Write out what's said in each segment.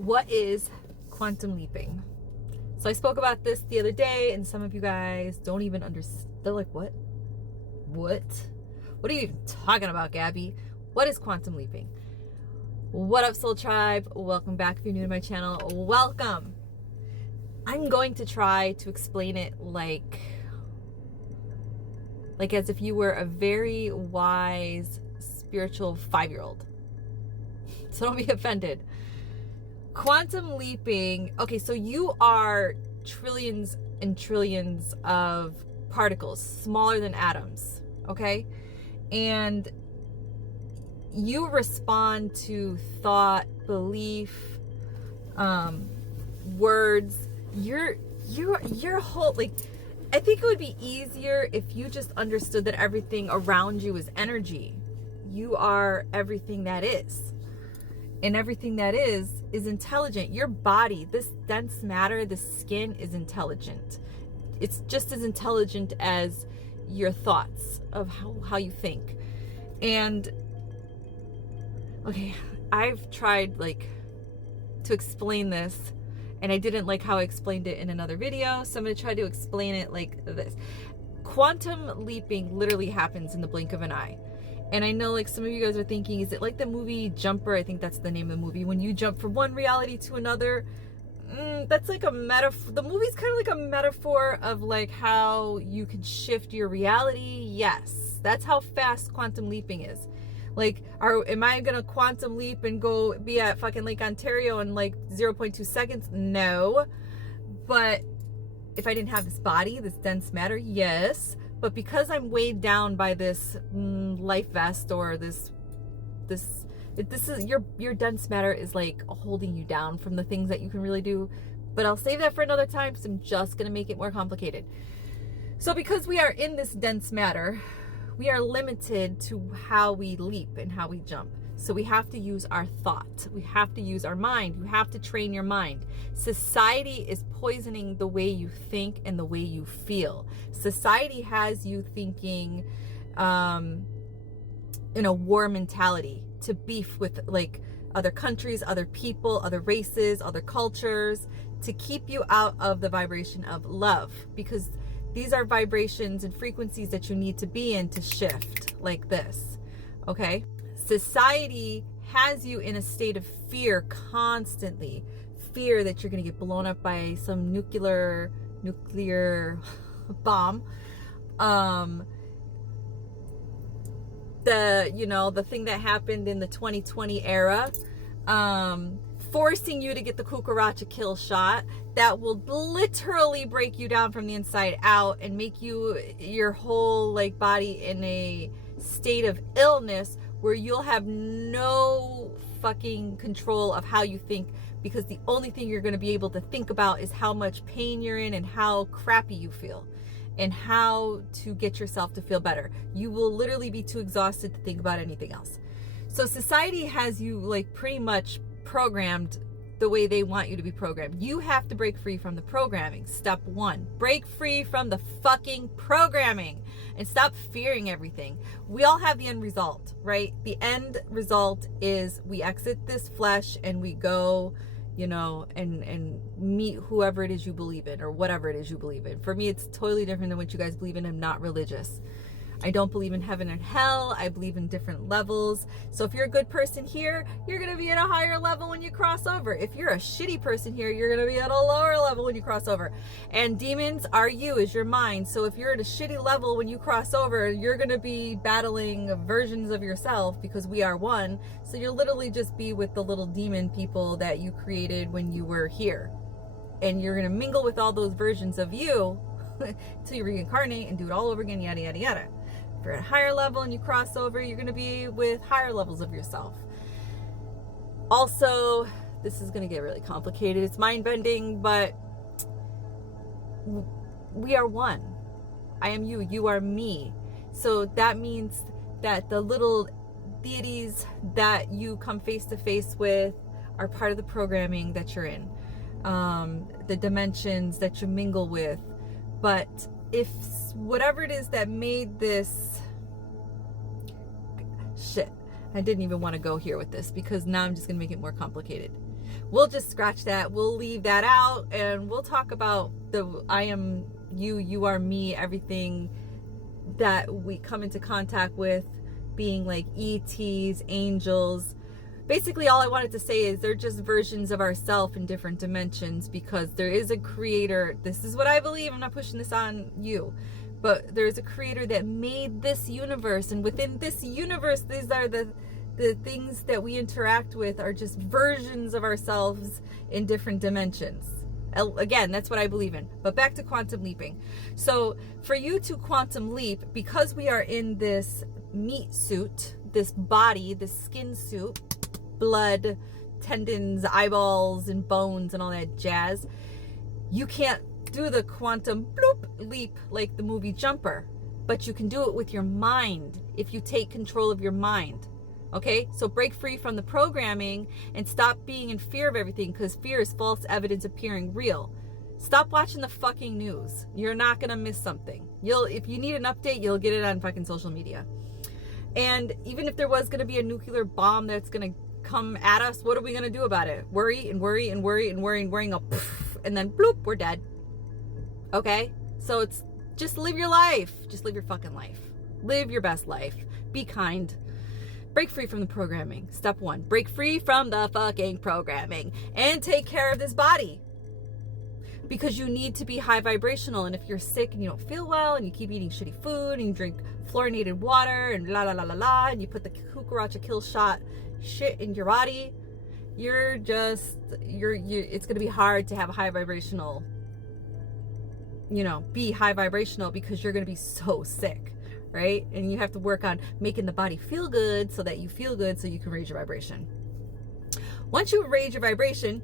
What is quantum leaping? So I spoke about this the other day, and some of you guys don't even understand. They're like, what? What are you talking about, Gabby? What is quantum leaping? What up, Soul Tribe? Welcome back. If you're new to my channel, welcome. I'm going to try to explain it like as if you were a very wise spiritual 5-year-old. So don't be offended. Quantum leaping, okay, so you are trillions and trillions of particles, smaller than atoms, okay? And you respond to thought, belief, words. Your whole, like, I think it would be easier if you just understood that everything around you is energy. You are everything that is. And everything that is intelligent. Your body, this dense matter, this skin is intelligent. It's just as intelligent as your thoughts of how you think. And okay, I've tried to explain this, and I didn't like how I explained it in another video, so I'm going to try to explain it like this. Quantum leaping literally happens in the blink of an eye. And I know some of you guys are thinking, is it like the movie Jumper? I think that's the name of the movie. When you jump from one reality to another, that's like a metaphor. The movie's kind of like a metaphor of how you can shift your reality. Yes, that's how fast quantum leaping is. Am I gonna quantum leap and go be at fucking Lake Ontario in 0.2 seconds? No. But if I didn't have this body, this dense matter, yes. But because I'm weighed down by this life vest, or this is your dense matter is holding you down from the things that you can really do. But I'll save that for another time, because I'm just gonna make it more complicated. So because we are in this dense matter, we are limited to how we leap and how we jump. So we have to use our thought. We have to use our mind. You have to train your mind. Society is poisoning the way you think and the way you feel. Society has you thinking in a war mentality, to beef with other countries, other people, other races, other cultures, to keep you out of the vibration of love, because these are vibrations and frequencies that you need to be in to shift like this, okay? Society has you in a state of fear constantly. Fear that you're going to get blown up by some nuclear bomb. The thing that happened in the 2020 era, forcing you to get the cucaracha kill shot that will literally break you down from the inside out and make your whole body in a state of illness, where you'll have no fucking control of how you think, because the only thing you're going to be able to think about is how much pain you're in and how crappy you feel and how to get yourself to feel better. You will literally be too exhausted to think about anything else. So society has you pretty much programmed the way they want you to be programmed. You have to break free from the programming. Step 1, break free from the fucking programming and stop fearing everything. We all have the end result, right? The end result is we exit this flesh and we go, and meet whoever it is you believe in, or whatever it is you believe in. For me, it's totally different than what you guys believe in. I'm not religious. I don't believe in heaven and hell. I believe in different levels. So if you're a good person here, you're going to be at a higher level when you cross over. If you're a shitty person here, you're going to be at a lower level when you cross over. And demons are you, is your mind. So if you're at a shitty level when you cross over, you're going to be battling versions of yourself, because we are one. So you'll literally just be with the little demon people that you created when you were here. And you're going to mingle with all those versions of you until you reincarnate and do it all over again, yada, yada, yada. If you're at a higher level and you cross over, you're going to be with higher levels of yourself. Also, this is going to get really complicated. It's mind-bending, but we are one. I am you. You are me. So that means that the little deities that you come face to face with are part of the programming that you're in. The dimensions that you mingle with. But if whatever it is that made this shit, I didn't even want to go here with this, because now I'm just going to make it more complicated. we'll just scratch that. We'll leave that out, and we'll talk about the I am you, you are me, everything that we come into contact with, being like ETs, angels. Basically, all I wanted to say is they're just versions of ourselves in different dimensions, because there is a creator. This is what I believe. I'm not pushing this on you, but there's a creator that made this universe, and within this universe, these are the things that we interact with are just versions of ourselves in different dimensions. Again, that's what I believe in. But back to quantum leaping. So for you to quantum leap, because we are in this meat suit, this body, this skin suit, blood, tendons, eyeballs, and bones, and all that jazz, you can't do the quantum bloop leap like the movie Jumper, but you can do it with your mind if you take control of your mind. Okay, so break free from the programming and stop being in fear of everything, because fear is false evidence appearing real. Stop watching the fucking news. You're not gonna miss something. If you need an update, you'll get it on fucking social media. And even if there was gonna be a nuclear bomb that's gonna come at us, what are we gonna do about it? Worry and worry and worry and worry and worrying a poof, and then bloop, we're dead. Okay, so it's just live your life. Just live your fucking life. Live your best life. Be kind. Break free from the programming. Step 1, break free from the fucking programming and take care of this body, because you need to be high vibrational. And if you're sick and you don't feel well and you keep eating shitty food and you drink fluorinated water and la la la la la, and you put the cucaracha kill shot shit in your body, it's going to be hard to have a high vibrational, be high vibrational, because you're going to be so sick. Right? And you have to work on making the body feel good so that you feel good, so you can raise your vibration. Once you raise your vibration,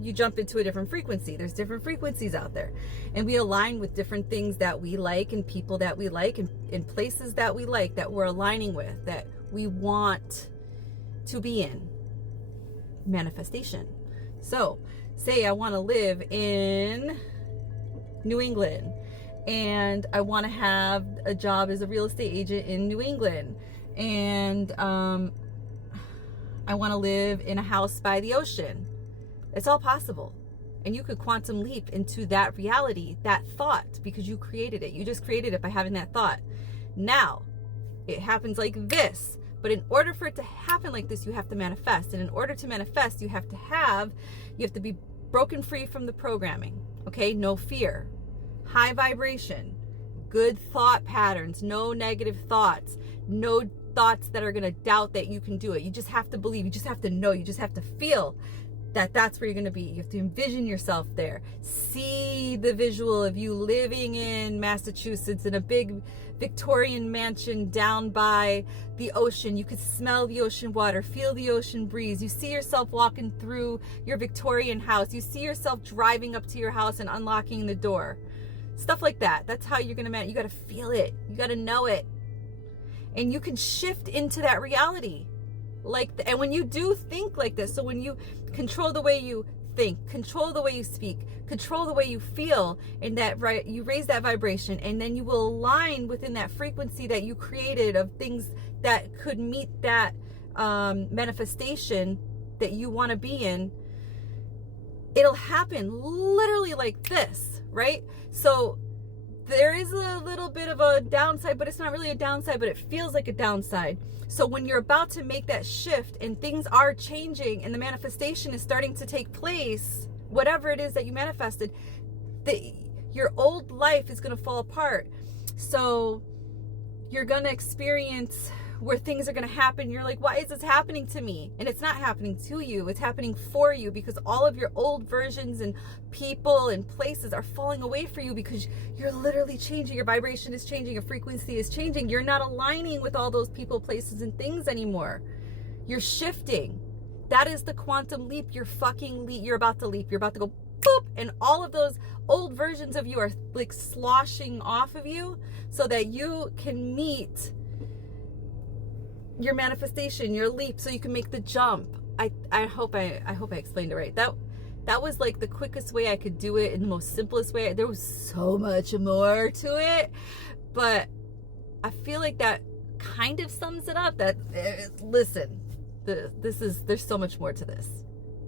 you jump into a different frequency. There's different frequencies out there, and we align with different things that we like, and people that we like, and places that we like, that we're aligning with, that we want to be in. Manifestation. So say I want to live in New England, and I want to have a job as a real estate agent in New England, and I want to live in a house by the ocean. It's all possible. And you could quantum leap into that reality, that thought, because you created it. You just created it by having that thought. Now, it happens like this. But in order for it to happen like this, you have to manifest. And in order to manifest, you have to be broken free from the programming. Okay? No fear. High vibration, good thought patterns, no negative thoughts, no thoughts that are going to doubt that you can do it. You just have to believe, you just have to know, you just have to feel that that's where you're going to be. You have to envision yourself there. See the visual of you living in Massachusetts in a big Victorian mansion down by the ocean. You could smell the ocean water, feel the ocean breeze. You see yourself walking through your Victorian house. You see yourself driving up to your house and unlocking the door. Stuff like that. That's how you're going to you got to feel it. You got to know it. And you can shift into that reality. And when you do think like this, so when you control the way you think, control the way you speak, control the way you feel, and that you raise that vibration, and then you will align within that frequency that you created of things that could meet that manifestation that you want to be in. It'll happen literally like this, right? So there is a little bit of a downside, but it's not really a downside, but it feels like a downside. So when you're about to make that shift and things are changing and the manifestation is starting to take place, whatever it is that you manifested, your old life is going to fall apart. So you're going to experience where things are going to happen. You're like, why is this happening to me? And it's not happening to you. It's happening for you, because all of your old versions and people and places are falling away for you, because you're literally changing. Your vibration is changing. Your frequency is changing. You're not aligning with all those people, places, and things anymore. You're shifting. That is the quantum leap. You're about to leap. You're about to go boop, and all of those old versions of you are like sloshing off of you, so that you can meet your manifestation, your leap, so you can make the jump. I hope I explained it right. That was like the quickest way I could do it, in the most simplest way. There was so much more to it, but I feel like that kind of sums it up. That listen, there's so much more to this.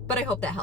But I hope that helps.